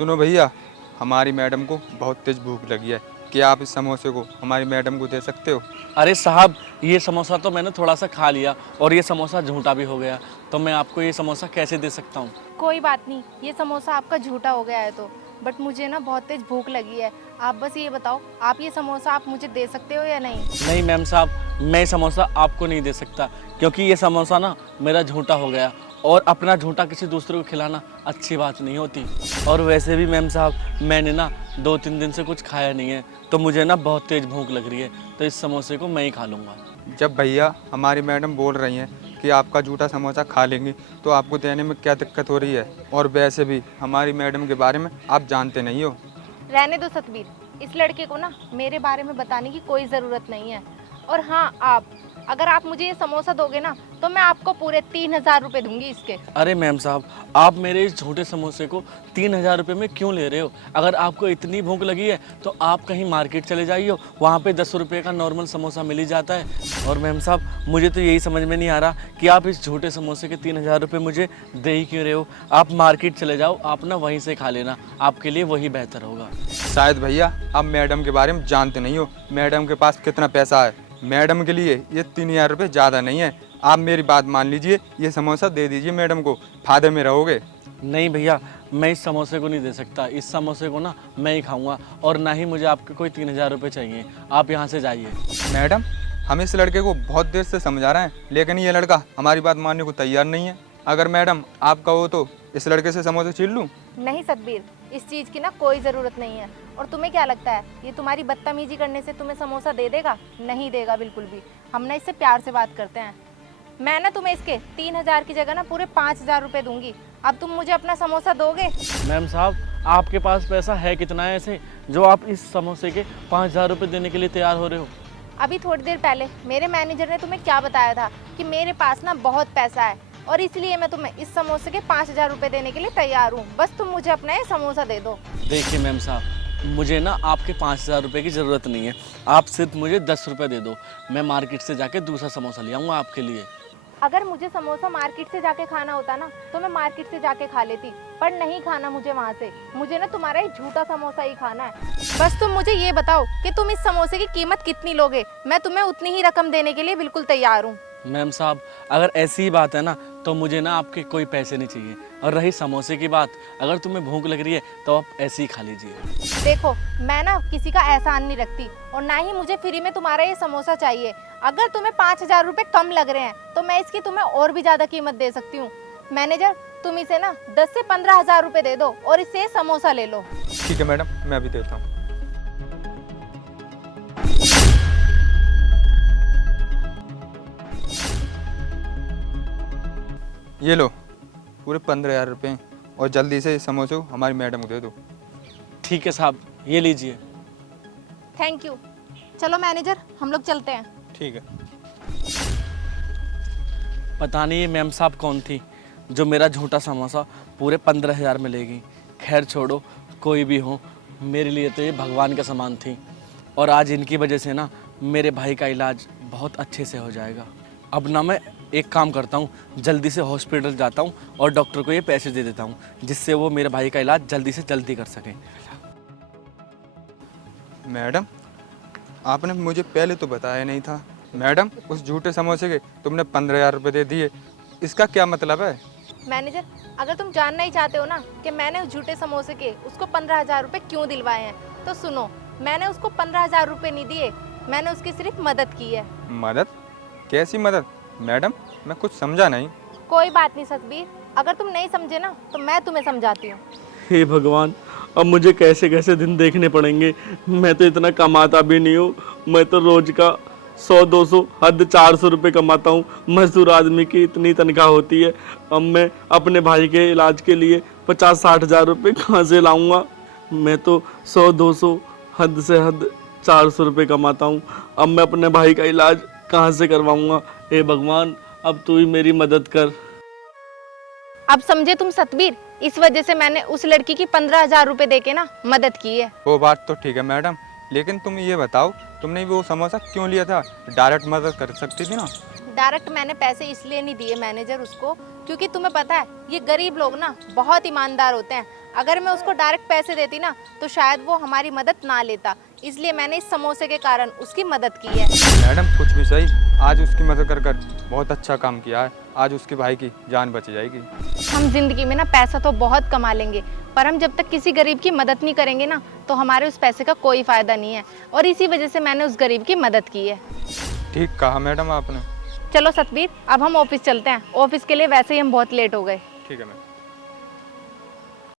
सुनो भैया, हमारी मैडम को बहुत तेज भूख लगी है। क्या आप इस समोसे को हमारी मैडम को दे सकते हो? अरे साहब, ये समोसा तो मैंने थोड़ा सा खा लिया और ये समोसा झूठा भी हो गया, तो मैं आपको ये समोसा कैसे दे सकता हूँ। कोई बात नहीं, ये समोसा आपका झूठा हो गया है तो, बट मुझे ना बहुत तेज भूख लगी है। आप बस ये बताओ, आप ये समोसा आप मुझे दे सकते हो या नहीं? नहीं मैम साहब, मैं समोसा आपको नहीं दे सकता, क्योंकि ये समोसा ना मेरा झूठा हो गया और अपना झूठा किसी दूसरे को खिलाना अच्छी बात नहीं होती। और वैसे भी मैम साहब, मैंने ना 2-3 दिन से कुछ खाया नहीं है, तो मुझे ना बहुत तेज़ भूख लग रही है, तो इस समोसे को मैं ही खा लूँगा। जब भैया हमारी मैडम बोल रही हैं कि आपका झूठा समोसा खा लेंगी, तो आपको देने में क्या दिक्कत हो रही है? और वैसे भी हमारी मैडम के बारे में आप जानते नहीं हो। रहने दो सतबीर, इस लड़के को ना मेरे बारे में बताने की कोई ज़रूरत नहीं है। और हाँ, अगर आप मुझे ये समोसा दोगे ना, तो मैं आपको पूरे 3,000 रुपये दूंगी इसके। अरे मैम साहब, आप मेरे इस छोटे समोसे को 3,000 रुपये में क्यों ले रहे हो? अगर आपको इतनी भूख लगी है तो आप कहीं मार्केट चले जाइए, वहाँ पे 10 रुपये का नॉर्मल समोसा मिल ही जाता है। और मैम साहब, मुझे तो यही समझ में नहीं आ रहा कि आप इस छोटे समोसे के 3,000 रुपये मुझे दे ही क्यों रहे हो। आप मार्केट चले जाओ, आप ना वहीं से खा लेना, आपके लिए वही बेहतर होगा। शायद भैया आप मैडम के बारे में जानते नहीं हो, मैडम के पास कितना पैसा है। मैडम के लिए ये 3,000 रुपये ज़्यादा नहीं है। आप मेरी बात मान लीजिए, ये समोसा दे दीजिए मैडम को, फायदे में रहोगे। नहीं भैया, मैं इस समोसे को नहीं दे सकता। इस समोसे को ना मैं ही खाऊंगा, और ना ही मुझे आपके कोई 3,000 रुपये चाहिए। आप यहाँ से जाइए। मैडम, हम इस लड़के को बहुत देर से समझा रहे हैं, लेकिन ये लड़का हमारी बात मानने को तैयार नहीं है। अगर मैडम आप कहो तो इस लड़के से समोसे छीन लूँ? नहीं सतबीर, इस चीज़ की ना कोई ज़रूरत नहीं है। और तुम्हें क्या लगता है, ये तुम्हारी बदतमीजी करने से तुम्हें समोसा दे देगा? नहीं देगा बिल्कुल भी। हम ना इससे प्यार से बात करते हैं। मैं ना तुम्हें इसके 3,000 की जगह ना पूरे 5,000 रुपये दूंगी। अब तुम मुझे अपना समोसा दोगे? मैम साहब, आपके पास पैसा है कितना है ऐसे जो आप इस समोसे के 5,000 रुपये देने के लिए तैयार हो रहे हो? अभी थोड़ी देर पहले मेरे मैनेजर ने तुम्हें क्या बताया था कि मेरे पास ना बहुत पैसा है, और इसलिए मैं तुम्हें इस समोसे के 5,000 रुपये देने के लिए तैयार हूँ। बस तुम मुझे अपना ये समोसा दे दो। देखिए मैम साहब, मुझे ना आपके 5,000 रुपये की ज़रूरत नहीं है। आप सिर्फ मुझे 10 रुपये दे दो, मैं मार्केट से जाके दूसरा समोसा ले आऊँगा आपके लिए। अगर मुझे समोसा मार्केट से जाके खाना होता ना, तो मैं मार्केट से जाके खा लेती, पर नहीं खाना मुझे वहाँ से। मुझे ना तुम्हारा ये झूठा समोसा ही खाना है। बस तुम मुझे ये बताओ कि तुम इस समोसे की कीमत कितनी लोगे। मैं तुम्हें उतनी ही रकम देने के लिए बिल्कुल तैयार हूँ। मैम साहब, अगर ऐसी ही बात है ना, तो मुझे ना आपके कोई पैसे नहीं चाहिए। और रही समोसे की बात, अगर तुम्हें भूख लग रही है तो आप ऐसे ही खा लीजिए। देखो, मैं ना किसी का एहसान नहीं रखती, और ना ही मुझे फ्री में तुम्हारा ये समोसा चाहिए। अगर तुम्हें 5,000 रुपये कम लग रहे हैं तो मैं इसकी तुम्हें और भी ज़्यादा कीमत दे सकती हूँ। मैनेजर, तुम इसे ना 10 से 15,000 रुपये दे दो और इससे समोसा ले लो। ठीक है मैडम, मैं अभी देता हूँ। ये लो पूरे 15,000 रुपये, और जल्दी से इस समोसे को हमारी मैडम को दे दो। ठीक है साहब, ये लीजिए। Thank you. चलो मैनेजर, हम लोग चलते हैं। ठीक है। पता नहीं ये मैम साहब कौन थी जो मेरा झूठा समोसा पूरे 15,000 में ले गई। खैर छोड़ो, कोई भी हो, मेरे लिए तो ये भगवान का समान थी। और आज इनकी वजह से ना मेरे भाई का इलाज बहुत अच्छे से हो जाएगा। अब ना मैं एक काम करता हूँ, जल्दी से हॉस्पिटल जाता हूँ और डॉक्टर को ये पैसे दे देता हूँ, जिससे वो मेरे भाई का इलाज जल्दी से जल्दी कर सकें। मैडम, आपने मुझे पहले तो बताया नहीं था। मैडम, उस झूठे समोसे के तुमने 15,000 रुपये दे दिए, इसका क्या मतलब है? मैनेजर, अगर तुम जानना ही चाहते हो ना कि मैंने उस झूठे समोसे के उसको 15,000 रुपये क्यों दिलवाए हैं, तो सुनो, मैंने उसको 15,000 रुपये नहीं दिए, मैंने उसकी सिर्फ मदद की है। मदद? कैसी मदद? मैडम, मैं कुछ समझा नहीं। कोई बात नहीं सतबीर, अगर तुम नहीं समझे ना तो मैं तुम्हें समझाती हूँ। हे भगवान, अब मुझे कैसे कैसे दिन देखने पड़ेंगे। मैं तो इतना कमाता भी नहीं हूँ। मैं तो रोज का 100-200 हद 400 रुपये कमाता हूँ। मजदूर आदमी की इतनी तनख्वाह होती है। अब मैं अपने भाई के इलाज के लिए 50-60 हज़ार रुपये कहाँ से लाऊंगा? मैं तो 100-200 हद से हद 400 रुपये कमाता हूँ। अब मैं अपने भाई का इलाज कहाँ से करवाऊँगा? हे भगवान, अब तू ही मेरी मदद कर। अब समझे तुम सतबीर, इस वजह से मैंने उस लड़की की 15,000 रुपये दे के ना मदद की है। वो बात तो ठीक है मैडम, लेकिन तुम ये बताओ, तुमने वो समोसा क्यों लिया था? डायरेक्ट मदद कर सकती थी ना। डायरेक्ट मैंने पैसे इसलिए नहीं दिए मैनेजर उसको, क्योंकि तुम्हें पता है ये गरीब लोग ना बहुत ईमानदार होते हैं। अगर मैं उसको डायरेक्ट पैसे देती ना तो शायद वो हमारी मदद ना लेता, इसलिए मैंने इस समोसे के कारण उसकी मदद की है। मैडम कुछ भी सही, आज उसकी मदद कर कर बहुत अच्छा काम किया है, आज उसके भाई की जान बच जाएगी। हम जिंदगी में ना पैसा तो बहुत कमा लेंगे, पर हम जब तक किसी गरीब की मदद नहीं करेंगे ना तो हमारे उस पैसे का कोई फ़ायदा नहीं है, और इसी वजह से मैंने उस गरीब की मदद की है। ठीक कहा मैडम आपने। चलो सतबीर, अब हम ऑफिस चलते हैं, ऑफिस के लिए वैसे ही हम बहुत लेट हो गए। ठीक है मैम।